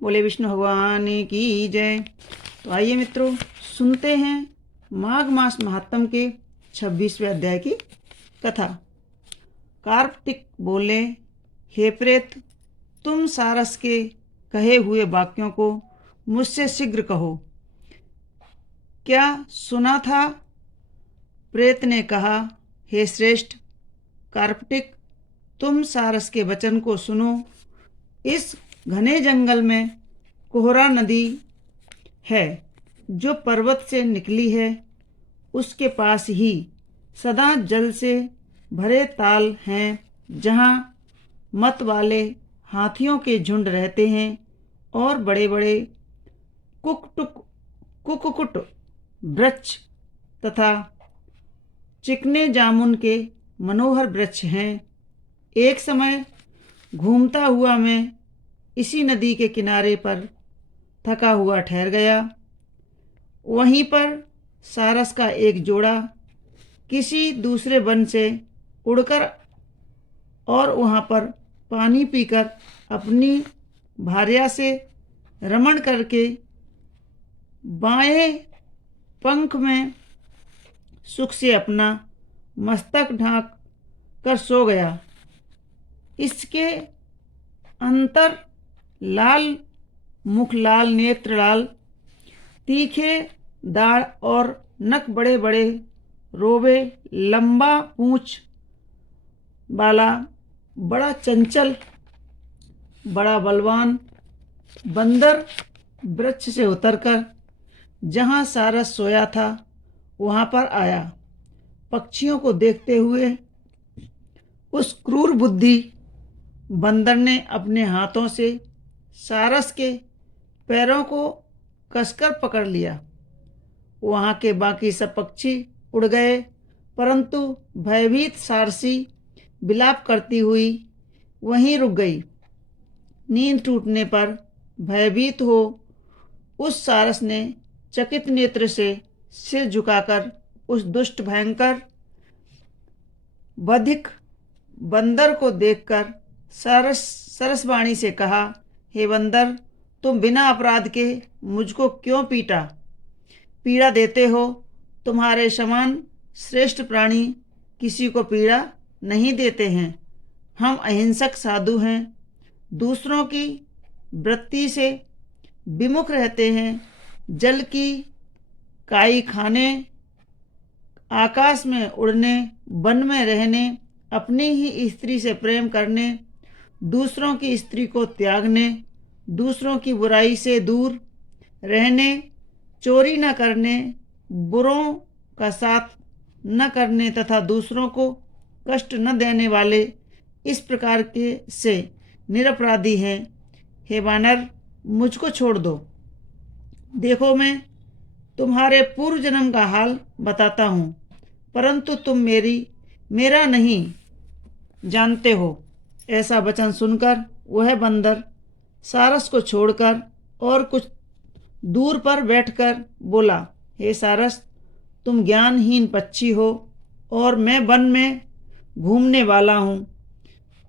बोले विष्णु भगवान की जय। तो आइए मित्रों, सुनते हैं माघ मास महात्म के 26वें अध्याय की कथा। कार्तिक बोले, हे प्रेत, तुम सारस के कहे हुए वाक्यों को मुझसे शीघ्र कहो। क्या सुना था? प्रेत ने कहा, हे श्रेष्ठ कार्तिक, तुम सारस के वचन को सुनो। इस घने जंगल में कोहरा नदी है जो पर्वत से निकली है। उसके पास ही सदा जल से भरे ताल हैं जहाँ मत वाले हाथियों के झुंड रहते हैं और बड़े बड़े कुकुट वृक्ष तथा चिकने जामुन के मनोहर वृक्ष हैं। एक समय घूमता हुआ मैं इसी नदी के किनारे पर थका हुआ ठहर गया। वहीं पर सारस का एक जोड़ा किसी दूसरे वन से उड़कर और वहाँ पर पानी पीकर अपनी भार्या से रमण करके बाएं पंख में सुख से अपना मस्तक ढांक कर सो गया। इसके अंतर लाल मुख, लाल नेत्र, लाल तीखे दाढ़ और नख बड़े बड़े रोवे, लंबा पूंछ वाला, बड़ा चंचल, बड़ा बलवान बंदर वृक्ष से उतरकर जहाँ सारस सोया था वहाँ पर आया। पक्षियों को देखते हुए उस क्रूर बुद्धि बंदर ने अपने हाथों से सारस के पैरों को कसकर पकड़ लिया। वहाँ के बाकी सब पक्षी उड़ गए, परंतु भयभीत सारसी विलाप करती हुई वहीं रुक गई। नींद टूटने पर भयभीत हो उस सारस ने चकित नेत्र से सिर झुकाकर उस दुष्ट भयंकर बधिक बंदर को देखकर सरसवाणी से कहा, हे बंदर, तुम बिना अपराध के मुझको क्यों पीड़ा देते हो? तुम्हारे समान श्रेष्ठ प्राणी किसी को पीड़ा नहीं देते हैं। हम अहिंसक साधु हैं, दूसरों की वृत्ति से विमुख रहते हैं। जल की काई खाने, आकाश में उड़ने, वन में रहने, अपनी ही स्त्री से प्रेम करने, दूसरों की स्त्री को त्यागने, दूसरों की बुराई से दूर रहने, चोरी न करने, बुरों का साथ न करने तथा दूसरों को कष्ट न देने वाले इस प्रकार के से निरपराधी हैं। हे वानर, मुझको छोड़ दो। देखो, मैं तुम्हारे पूर्व जन्म का हाल बताता हूँ, परंतु तुम मेरा नहीं जानते हो। ऐसा वचन सुनकर वह बंदर सारस को छोड़कर और कुछ दूर पर बैठकर बोला, हे सारस, तुम ज्ञानहीन पक्षी हो और मैं वन में घूमने वाला हूँ।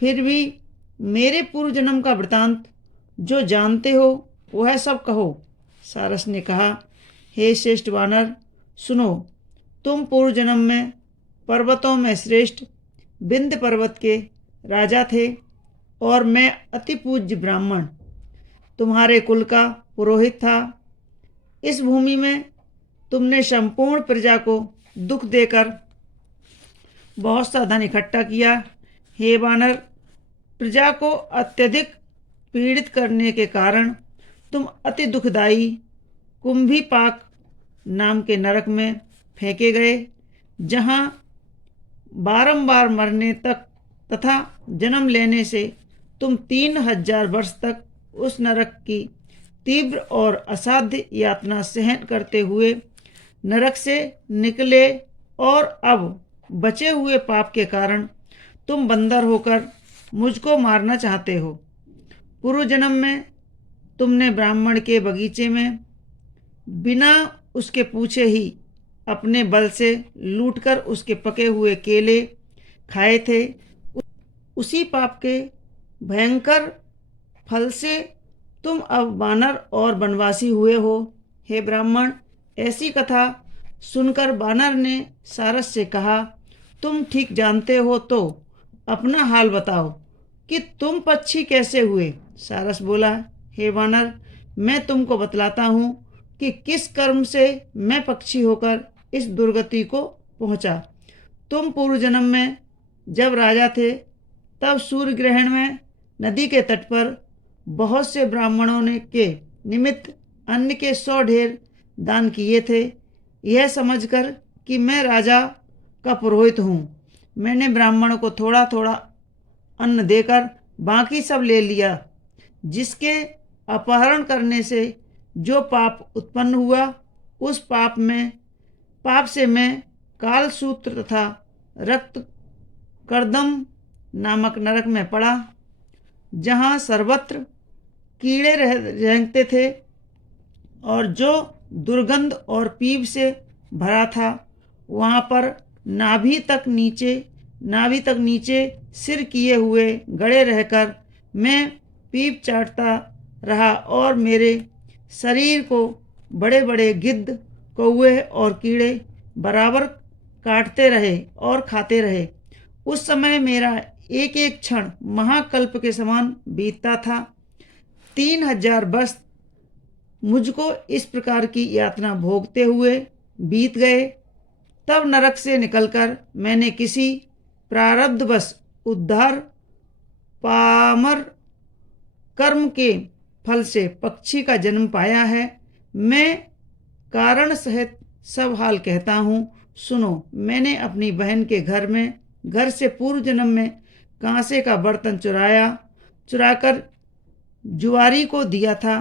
फिर भी मेरे पूर्व जन्म का वृतांत जो जानते हो वह सब कहो। सारस ने कहा, हे श्रेष्ठ वानर, सुनो। तुम पूर्व जन्म में पर्वतों में श्रेष्ठ विंध्य पर्वत के राजा थे और मैं अति पूज्य ब्राह्मण तुम्हारे कुल का पुरोहित था। इस भूमि में तुमने संपूर्ण प्रजा को दुख देकर बहुत सा धन इकट्ठा किया। हे वानर, प्रजा को अत्यधिक पीड़ित करने के कारण तुम अति दुखदायी कुंभीपाक नाम के नरक में फेंके गए, जहाँ बारंबार मरने तक तथा जन्म लेने से तुम 3000 वर्ष तक उस नरक की तीव्र और असाध्य यातना सहन करते हुए नरक से निकले और अब बचे हुए पाप के कारण तुम बंदर होकर मुझको मारना चाहते हो। पूर्व जन्म में तुमने ब्राह्मण के बगीचे में बिना उसके पूछे ही अपने बल से लूटकर उसके पके हुए केले खाए थे। उसी पाप के भयंकर फल से तुम अब वानर और वनवासी हुए हो। हे ब्राह्मण, ऐसी कथा सुनकर वानर ने सारस से कहा, तुम ठीक जानते हो तो अपना हाल बताओ कि तुम पक्षी कैसे हुए। सारस बोला, हे वानर, मैं तुमको बतलाता हूँ कि किस कर्म से मैं पक्षी होकर इस दुर्गति को पहुँचा। तुम पूर्व जन्म में जब राजा थे तब सूर्य ग्रहण में नदी के तट पर बहुत से ब्राह्मणों ने के निमित्त अन्न के 100 ढेर दान किए थे। यह समझकर कि मैं राजा का पुरोहित हूँ, मैंने ब्राह्मणों को थोड़ा थोड़ा अन्न देकर बाकी सब ले लिया। जिसके अपहरण करने से जो पाप उत्पन्न हुआ, उस पाप से मैं कालसूत्र तथा रक्त कर्दम नामक नरक में पड़ा, जहाँ सर्वत्र कीड़े रेंगते थे और जो दुर्गंध और पीप से भरा था। वहाँ पर नाभि तक नीचे सिर किए हुए गड़े रहकर मैं पीप चाटता रहा और मेरे शरीर को बड़े बड़े गिद्ध, कौवे और कीड़े बराबर काटते रहे और खाते रहे। उस समय मेरा एक एक क्षण महाकल्प के समान बीतता था। 3000 वर्ष मुझको इस प्रकार की यातना भोगते हुए बीत गए। तब नरक से निकलकर मैंने किसी प्रारब्धवश उद्धार पामर कर्म के फल से पक्षी का जन्म पाया है। मैं कारण सहित सब हाल कहता हूँ, सुनो। मैंने अपनी बहन के घर से पूर्व जन्म में कांसे का बर्तन चुराकर जुआरी को दिया था।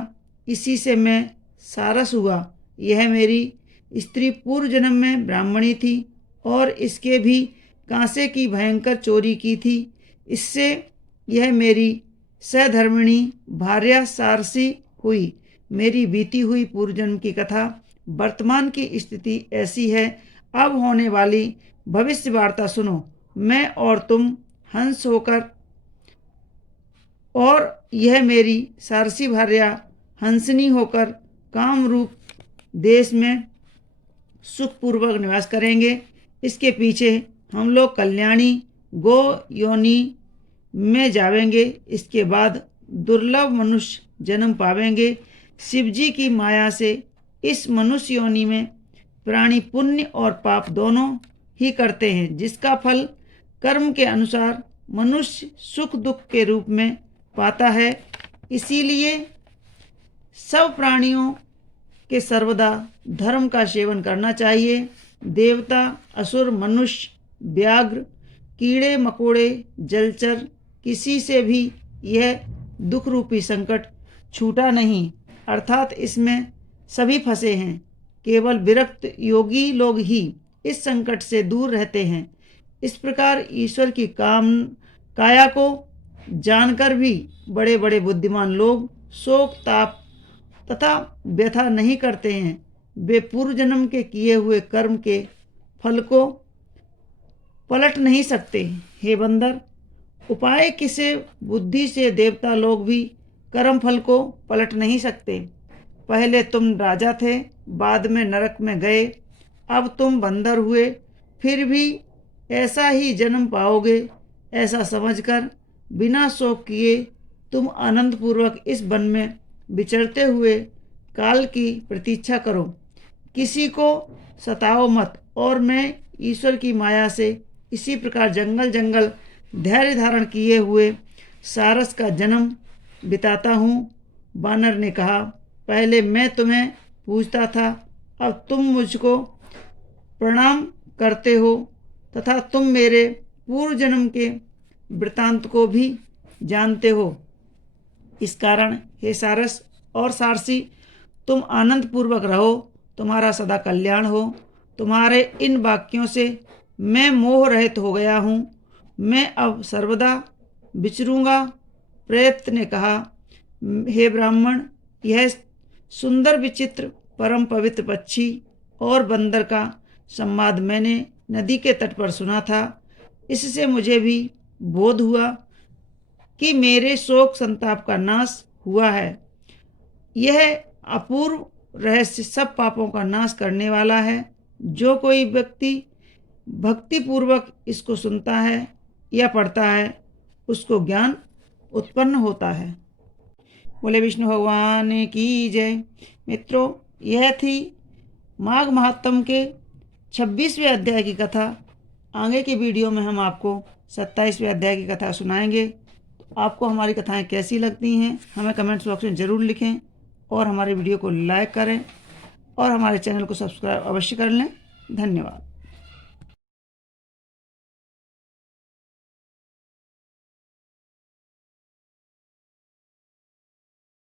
इसी से मैं सारस हुआ। यह मेरी स्त्री पूर्व जन्म में ब्राह्मणी थी और इसके भी कांसे की भयंकर चोरी की थी। इससे यह मेरी सहधर्मिणी भार्या सारसी हुई। मेरी बीती हुई पूर्व जन्म की कथा। वर्तमान की स्थिति ऐसी है। अब होने वाली भविष्य वार्ता सुनो। मैं और तुम हंस होकर और यह मेरी सारसी भार्या हंसनी होकर कामरूप देश में सुखपूर्वक निवास करेंगे। इसके पीछे हम लोग कल्याणी गो योनि में जावेंगे। इसके बाद दुर्लभ मनुष्य जन्म पावेंगे। शिवजी की माया से इस मनुष्य योनि में प्राणी पुण्य और पाप दोनों ही करते हैं, जिसका फल कर्म के अनुसार मनुष्य सुख दुख के रूप में पाता है। इसीलिए सब प्राणियों के सर्वदा धर्म का सेवन करना चाहिए। देवता, असुर, मनुष्य, व्याघ्र, कीड़े मकोड़े, जलचर, किसी से भी यह दुख रूपी संकट छूटा नहीं, अर्थात इसमें सभी फंसे हैं। केवल विरक्त योगी लोग ही इस संकट से दूर रहते हैं। इस प्रकार ईश्वर की काया को जानकर भी बड़े बड़े बुद्धिमान लोग शोक ताप तथा व्यथा नहीं करते हैं। वे पूर्व जन्म के किए हुए कर्म के फल को पलट नहीं सकते। हे बंदर, उपाय किसे बुद्धि से देवता लोग भी कर्म फल को पलट नहीं सकते। पहले तुम राजा थे, बाद में नरक में गए, अब तुम बंदर हुए, फिर भी ऐसा ही जन्म पाओगे। ऐसा समझकर बिना शोक किए तुम आनंदपूर्वक इस वन में विचरते हुए काल की प्रतीक्षा करो। किसी को सताओ मत। और मैं ईश्वर की माया से इसी प्रकार जंगल जंगल धैर्य धारण किए हुए सारस का जन्म बिताता हूँ। वानर ने कहा, पहले मैं तुम्हें पूछता था, अब तुम मुझको प्रणाम करते हो तथा तुम मेरे पूर्व जन्म के वृतांत को भी जानते हो। इस कारण हे सारस और सारसी, तुम आनंद पूर्वक रहो, तुम्हारा सदा कल्याण हो। तुम्हारे इन वाक्यों से मैं मोह रहित हो गया हूँ। मैं अब सर्वदा विचरूंगा। प्रेत ने कहा, हे ब्राह्मण, यह सुंदर विचित्र परम पवित्र पक्षी और बंदर का संवाद मैंने नदी के तट पर सुना था। इससे मुझे भी बोध हुआ कि मेरे शोक संताप का नाश हुआ है। यह अपूर्व रहस्य सब पापों का नाश करने वाला है। जो कोई व्यक्ति भक्तिपूर्वक इसको सुनता है या पढ़ता है उसको ज्ञान उत्पन्न होता है। बोले विष्णु भगवान की जय। मित्रों, यह थी माघ महात्म के 26वें अध्याय की कथा। आगे की वीडियो में हम आपको 27वें अध्याय की कथा सुनाएंगे। तो आपको हमारी कथाएं कैसी लगती हैं हमें कमेंट्स बॉक्स में ज़रूर लिखें और हमारे वीडियो को लाइक करें और हमारे चैनल को सब्सक्राइब अवश्य कर लें। धन्यवाद।